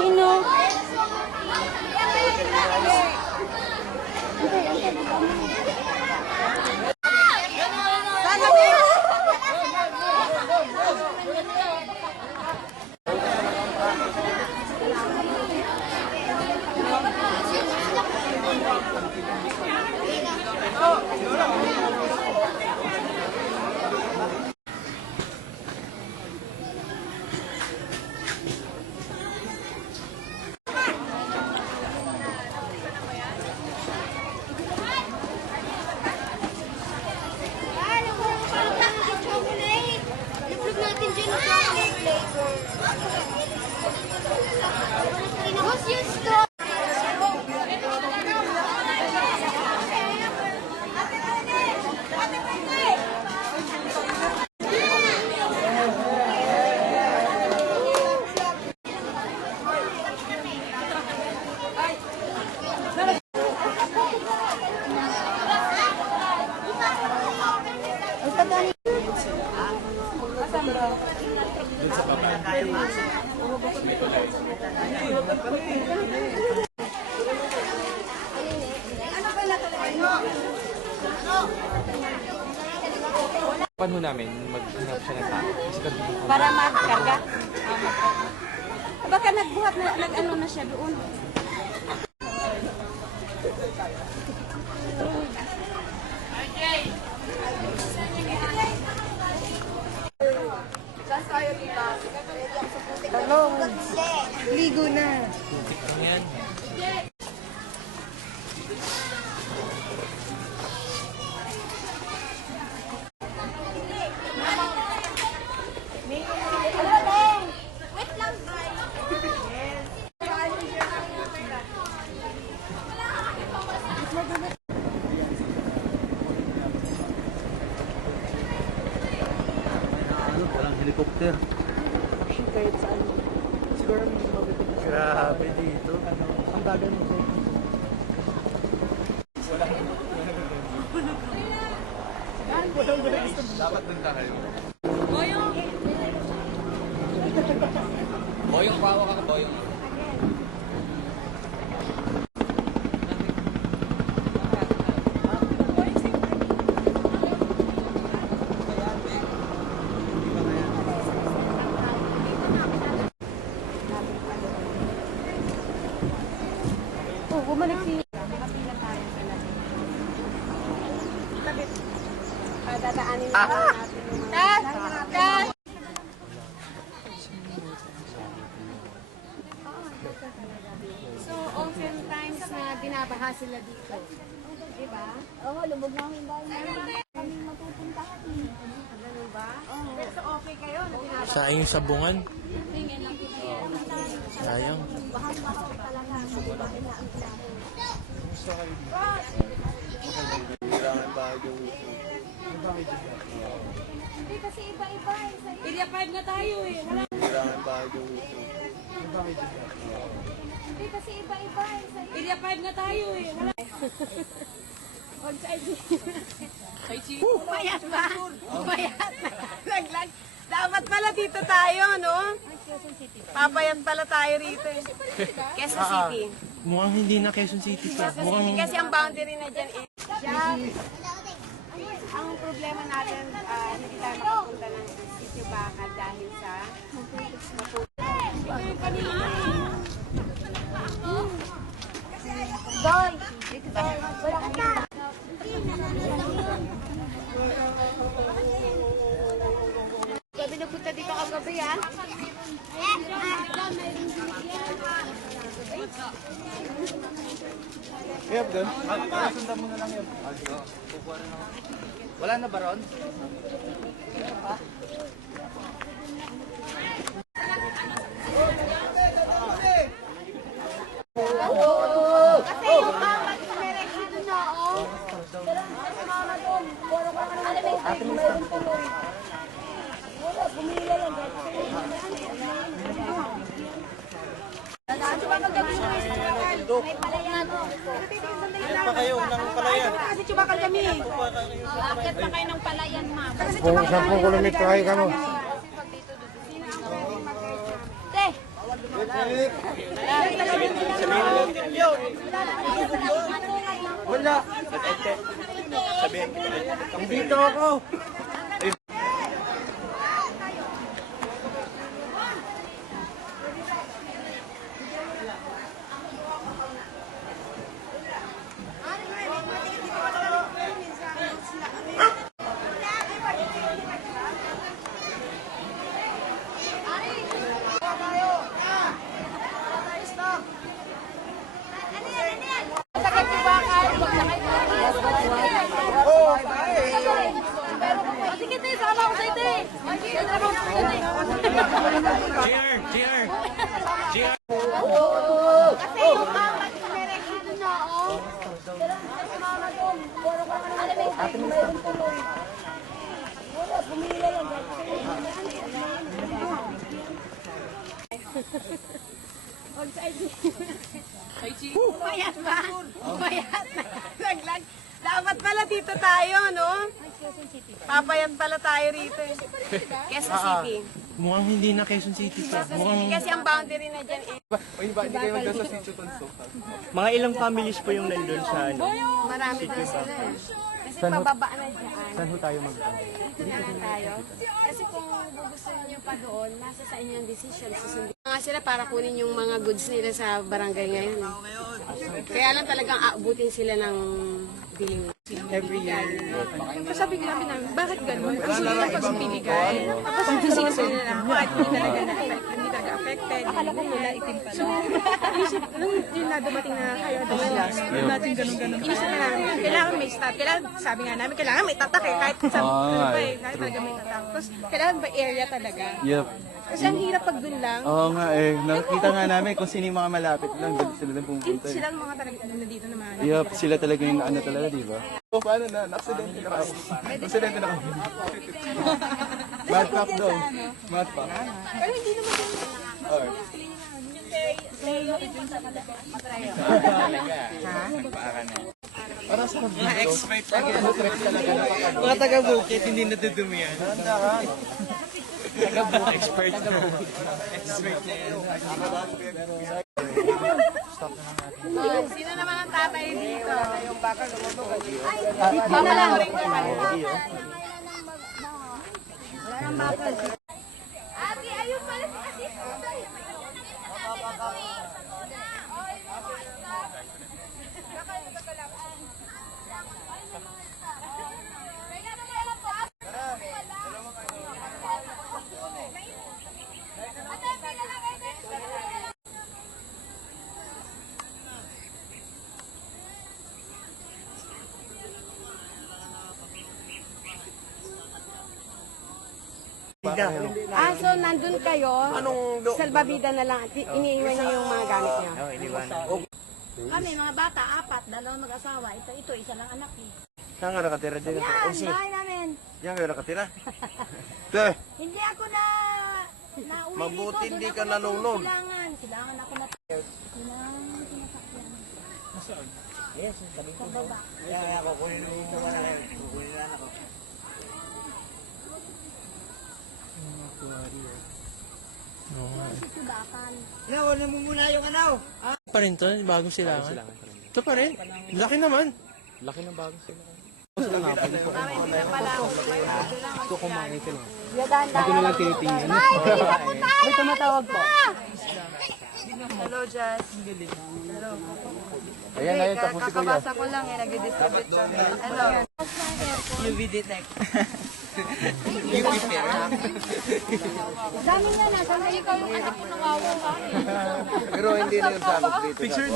Sino? Paano namin maghanap siya ng tao? Para magkarga? Baka nagbuhat na, nag-ano na siya doon. Hello. Ligo na. Ayan. Walang helicopter. Actually, kahit saan. Siguro may mabitin. Grabe dito. Ang bagal mo sa'yo. Dapat dun tayo. Boyong! Boyong, pawa ka ka, Boyong. Bumalik si... Nakapila tayo sa lahat. Dadaanin na natin yung mga... So, oftentimes na binabaha sila dito. Diba? Oo, lubog na ang bahay namin. Kami matupuntahan. Ganun ba? Pero so okay kayo na binabaha? Sayang yung sabungan. Tingin lang kami. Sayang. Bahang-bahaw talaga. Sabihin na ang Kailangan bago. Hindi kasi iba-iba eh. Area 5 na tayo eh. Wala. Kailangan bago. Hindi kasi iba-iba eh. Area 5 na tayo eh. Wala. Huwag sa ID. Umayat ba? Umayat na. Laglag. Dapat pala dito tayo, no? Papayat pala tayo rito eh. Quezon City. Mukhang hindi na Quezon City to. Quezon City kasi ang boundary na dyan is ang problema natin, hindi tayo makapunta ng sitio baka dahil sa maputo. Ito yung kanina. Doy! Wala ka na. Gabi na punta dito kagabi ha. Yep, doon. Sundan mo na lang yun. Wala na ba ron? Kasi yung mama sumiregino na, oh. Kasi mama doon. Ate mo mayroon tuloy. Wala, bumila lang. May palayan. Yan pa kayo ng palayan. Kasi chubakal kami. Akit pa kayo ng palayan, ma'am. Kung 10 kilometro ay kamo. Te, Wala. Dito ako. Sige, te, sama ko sa'yo, te. Kasi yung mama ni Merek dito na, oh. Pero si mama doon, puro ka naman. Alam mo, mayroon tuloy. Wala, pumila yan. Umayat ba? Umayat na. Laglag. Dapat pala dito tayo, no? Papayat pala tayo rito eh. Quezon City. Mukhang hindi na Quezon City pa. Quezon City kasi ang boundary na dyan eh. Mga ilang families po yung nandun sa ano? Marami na sila eh. Kasi pababa na dyan. Saan ho tayo mag Dito na tayo. Kasi kung gugustuhin nyo pa doon, nasa sa inyo ang decision. Susundin nga sila para kunin yung mga goods nila sa barangay ngayon. Kaya lang talagang aabutin sila ng billing. Every year. Sabi namin namin, bakit ganun? Ang sulit ng pagbibigay. Tapos ang sinasabi nila, bakit hindi talaga affected. Akala ko nila itim pala. So, isip, nung yung dumating na kayo, natin ganun-ganun. Inisip na namin, kailangan may stop. Kailangan, sabi nga namin, kailangan may tatak eh. Kahit sa, kahit talaga may tatak. Tapos, kailangan ba area talaga? Yep. Kasi ang hirap pag dun lang. Oo nga eh. Nakita nga namin kung sino yung mga malapit lang. Doon sila lang pumunta eh. Sila ang mga talaga nandito naman. Yup, sila talaga yung ano talaga, di ba? O paano na? Naksidente na ako. Naksidente na ako. Mad pack daw. Mad pack. Pero hindi naman yung Para sa mga expert Mga taga-bukit, hindi natudumi yan. expert. Sino naman ang tatay dito? Mama lang. Ate, ayun pala si Ate Susan. So nandun kayo, salbabida na lang, iniiwan niyo yung mga gamit niyo. Kami, mga bata, 4, 2 mag-asawa. Ito, isa lang anak eh. Saan ka nakatira din? Yan, bahay namin. Diyan kayo nakatira? Hindi ako na nauwi Mabuti dito. hindi Doon ka ako nanunod. Silangan. Silangan ako na. Silangan sinasakyan. Nasaan? Yes, sabi ko. Sa baba. Kaya kukunin mo ito na lang. Kukunin na ako. Sudakan. Wala mo muna yung ano. Pa rin to, bagong silangan. Ito pa rin. Laki naman. Laki ng bago sila. Gusto kumain sila. Hindi na lang tinitingnan. May tumatawag po. Hello, Jess. Ayan na yun, tapos si Kuya. Kakabasa ko lang eh, nag-distribute kami. Hello. UV detect. Dami nga na. Sana ikaw yung anak ko nawawa. Pero hindi na yung samot dito.